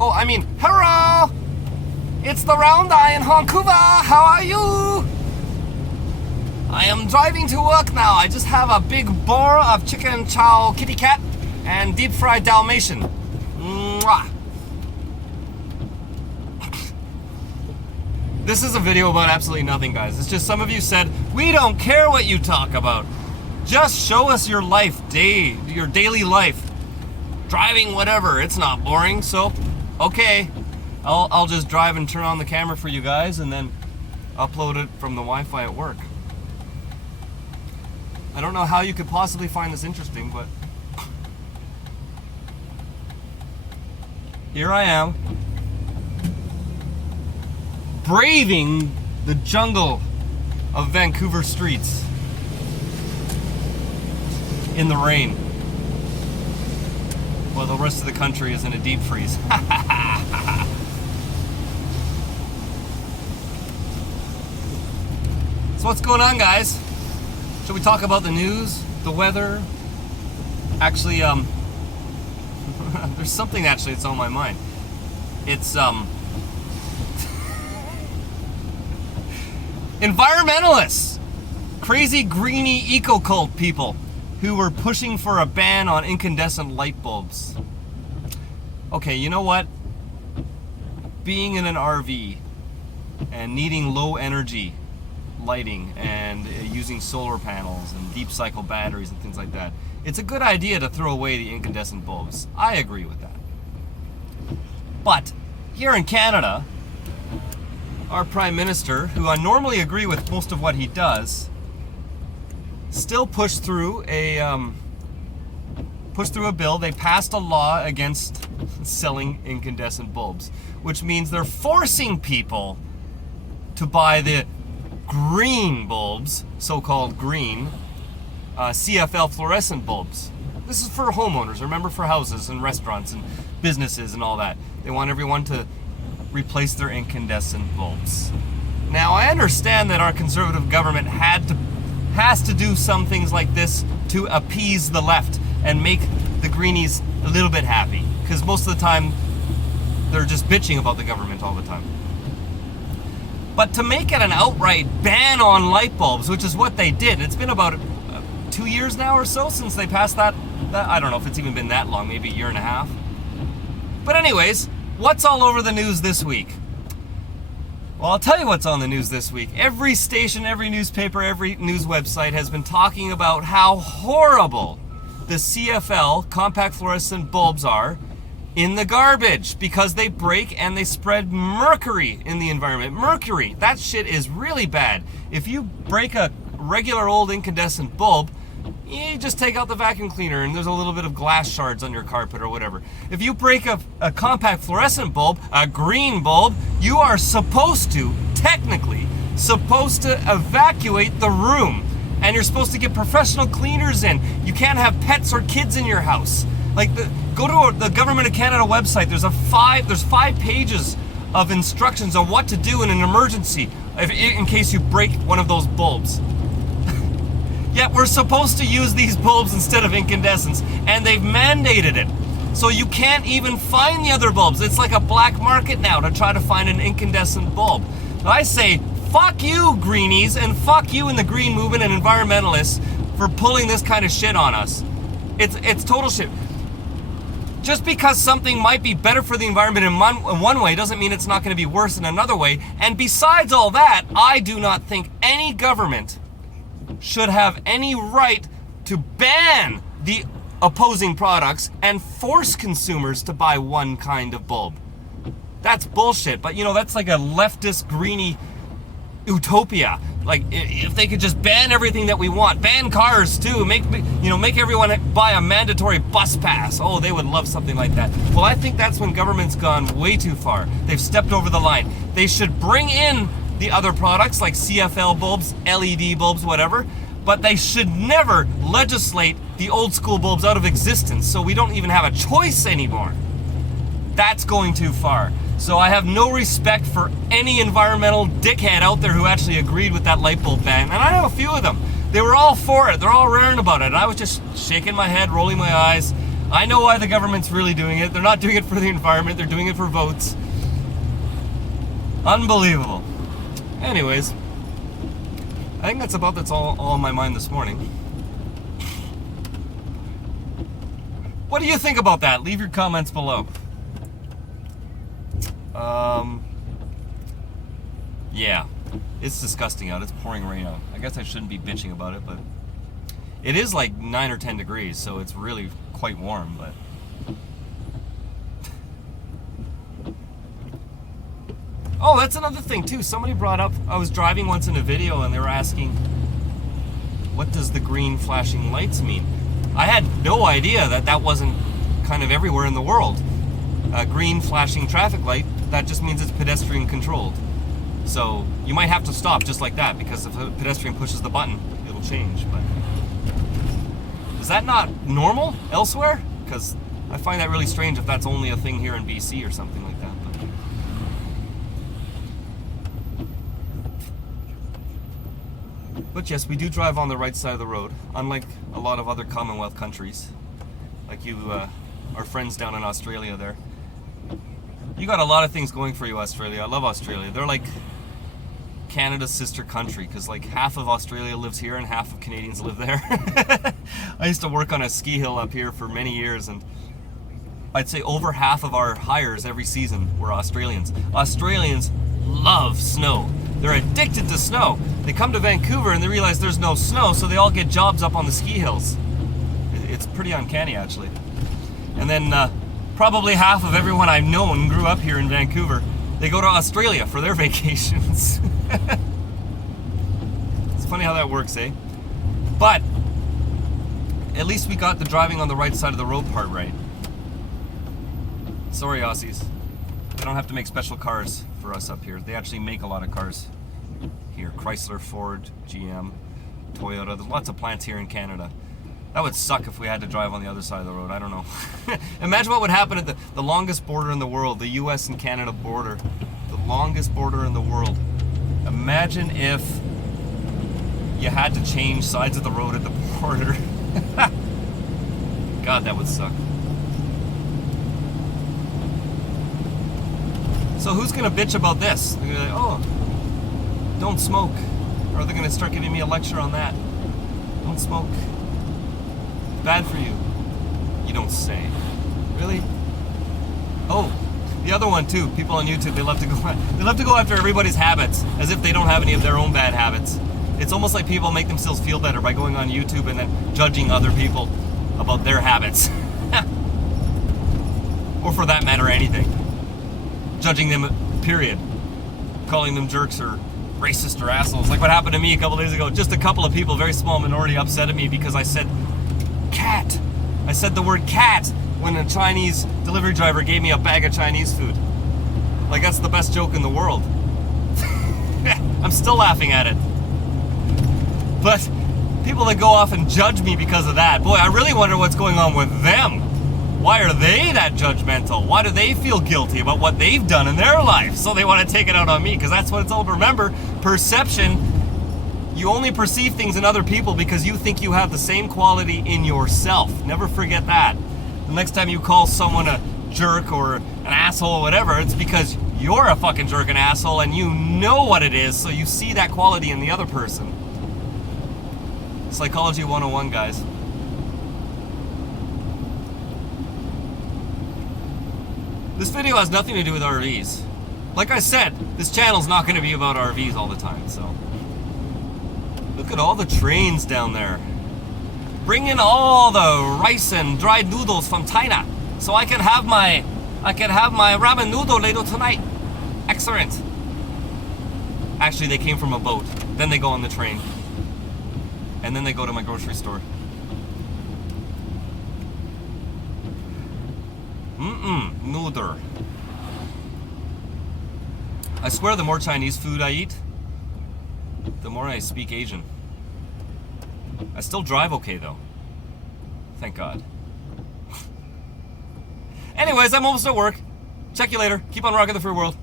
Oh, I mean, hello! It's the round eye in Vancouver. How are you? I am driving to work now. I just have a big bowl of chicken chow kitty cat and deep fried Dalmatian. Mwah. This is a video about absolutely nothing, guys. It's just some of you said, we don't care what you talk about. Just show us your life, your daily life. Driving, whatever. It's not boring, so okay. I'll just drive and turn on the camera for you guys and then upload it from the Wi-Fi at work. I don't know how you could possibly find this interesting, but here I am, braving the jungle of Vancouver streets in the rain, while the rest of the country is in a deep freeze. So what's going on, guys? Should we talk about the news, the weather? Actually, there's something actually that's on my mind. It's, environmentalists, crazy greeny eco-cult people who were pushing for a ban on incandescent light bulbs. Okay, you know what? Being in an RV and needing low energy lighting and using solar panels and deep cycle batteries and things like that, it's a good idea to throw away the incandescent bulbs. I agree with that. But here in Canada, our Prime Minister, who I normally agree with most of what he does, still pushed through a bill. They passed a law against selling incandescent bulbs, which means they're forcing people to buy the green bulbs, so-called green, CFL fluorescent bulbs. This is for homeowners, remember, for houses and restaurants and businesses and all that. They want everyone to replace their incandescent bulbs. Now, I understand that our conservative government has to do some things like this to appease the left and make the greenies a little bit happy, because most of the time they're just bitching about the government all the time. But to make it an outright ban on light bulbs, which is what they did, it's been about 2 years now or so since they passed that. I don't know if it's even been that long, maybe a year and a half. But anyways, what's all over the news this week? Well, I'll tell you what's on the news this week. Every station, every newspaper, every news website has been talking about how horrible the CFL, compact fluorescent bulbs, are in the garbage because they break and they spread mercury in the environment. Mercury, that shit is really bad. If you break a regular old incandescent bulb, you just take out the vacuum cleaner and there's a little bit of glass shards on your carpet or whatever. If you break a compact fluorescent bulb, a green bulb, you are technically supposed to evacuate the room. And you're supposed to get professional cleaners in. You can't have pets or kids in your house. Go to the Government of Canada website. There's 5 pages of instructions on what to do in an emergency in case you break one of those bulbs. Yet we're supposed to use these bulbs instead of incandescents, and they've mandated it. So you can't even find the other bulbs. It's like a black market now to try to find an incandescent bulb. I say, fuck you, greenies, and fuck you in the green movement and environmentalists for pulling this kind of shit on us. It's total shit. Just because something might be better for the environment in one way doesn't mean it's not going to be worse in another way. And besides all that, I do not think any government should have any right to ban the opposing products and force consumers to buy one kind of bulb. That's bullshit. But that's like a leftist greeny utopia. Like, if they could just ban everything that we want, ban cars too, make everyone buy a mandatory bus pass. Oh, they would love something like that. Well, I think that's when government's gone way too far. They've stepped over the line. They should bring in the other products like CFL bulbs, LED bulbs, whatever, but they should never legislate the old school bulbs out of existence so we don't even have a choice anymore. That's going too far. So I have no respect for any environmental dickhead out there who actually agreed with that light bulb ban. And I know a few of them. They were all for it. They're all raring about it. And I was just shaking my head, rolling my eyes. I know why the government's really doing it. They're not doing it for the environment. They're doing it for votes. Unbelievable. Anyways, I think that's all on my mind this morning. What do you think about that? Leave your comments below. Yeah, it's disgusting out. It's pouring rain out. I guess I shouldn't be bitching about it, but it is like 9 or 10 degrees, so it's really quite warm, but oh, that's another thing too. Somebody brought up, I was driving once in a video and they were asking, what does the green flashing lights mean? I had no idea that wasn't kind of everywhere in the world. A green flashing traffic light, that just means it's pedestrian controlled. So you might have to stop just like that, because if a pedestrian pushes the button, it'll change. But is that not normal elsewhere? Because I find that really strange if that's only a thing here in BC or something like that. But yes, we do drive on the right side of the road, unlike a lot of other Commonwealth countries. Like you, our friends down in Australia there. You got a lot of things going for you, Australia. I love Australia. They're like Canada's sister country, because like half of Australia lives here and half of Canadians live there. I used to work on a ski hill up here for many years, and I'd say over half of our hires every season were Australians. Australians love snow. They're addicted to snow. They come to Vancouver and they realize there's no snow, so they all get jobs up on the ski hills. It's pretty uncanny, actually. And then probably half of everyone I've known grew up here in Vancouver. They go to Australia for their vacations. It's funny how that works, eh? But at least we got the driving on the right side of the road part right. Sorry, Aussies. They don't have to make special cars for us up here. They actually make a lot of cars here. Chrysler, Ford, GM, Toyota. There's lots of plants here in Canada. That would suck if we had to drive on the other side of the road. I don't know. Imagine what would happen at the longest border in the world, the US and Canada border. The longest border in the world. Imagine if you had to change sides of the road at the border. God, that would suck. So who's gonna bitch about this? They're gonna be like, oh, don't smoke. Or they're gonna start giving me a lecture on that. Don't smoke. Bad for you. You don't say. Really? Oh, the other one too. People on YouTube, they love to go after everybody's habits, as if they don't have any of their own bad habits. It's almost like people make themselves feel better by going on YouTube and then judging other people about their habits. Or for that matter, anything. Judging them, period. Calling them jerks or racist or assholes. Like what happened to me a couple days ago. Just a couple of people, very small minority, upset at me because I said cat. I said the word cat when a Chinese delivery driver gave me a bag of Chinese food. Like that's the best joke in the world. I'm still laughing at it. But people that go off and judge me because of that, boy, I really wonder what's going on with them. Why are they that judgmental? Why do they feel guilty about what they've done in their life? So they want to take it out on me, because that's what it's all about. Remember, perception. You only perceive things in other people because you think you have the same quality in yourself. Never forget that. The next time you call someone a jerk or an asshole or whatever, it's because you're a fucking jerk and asshole and you know what it is, so you see that quality in the other person. Psychology 101, guys. This video has nothing to do with RVs. Like I said, this channel's not going to be about RVs all the time, so. Look at all the trains down there. Bring in all the rice and dried noodles from China, so I can have my ramen noodle later tonight. Excellent. Actually, they came from a boat. Then they go on the train. And then they go to my grocery store. Noodle. I swear the more Chinese food I eat, the more I speak Asian. I still drive okay though. Thank God. Anyways, I'm almost at work. Check you later. Keep on rocking the free world.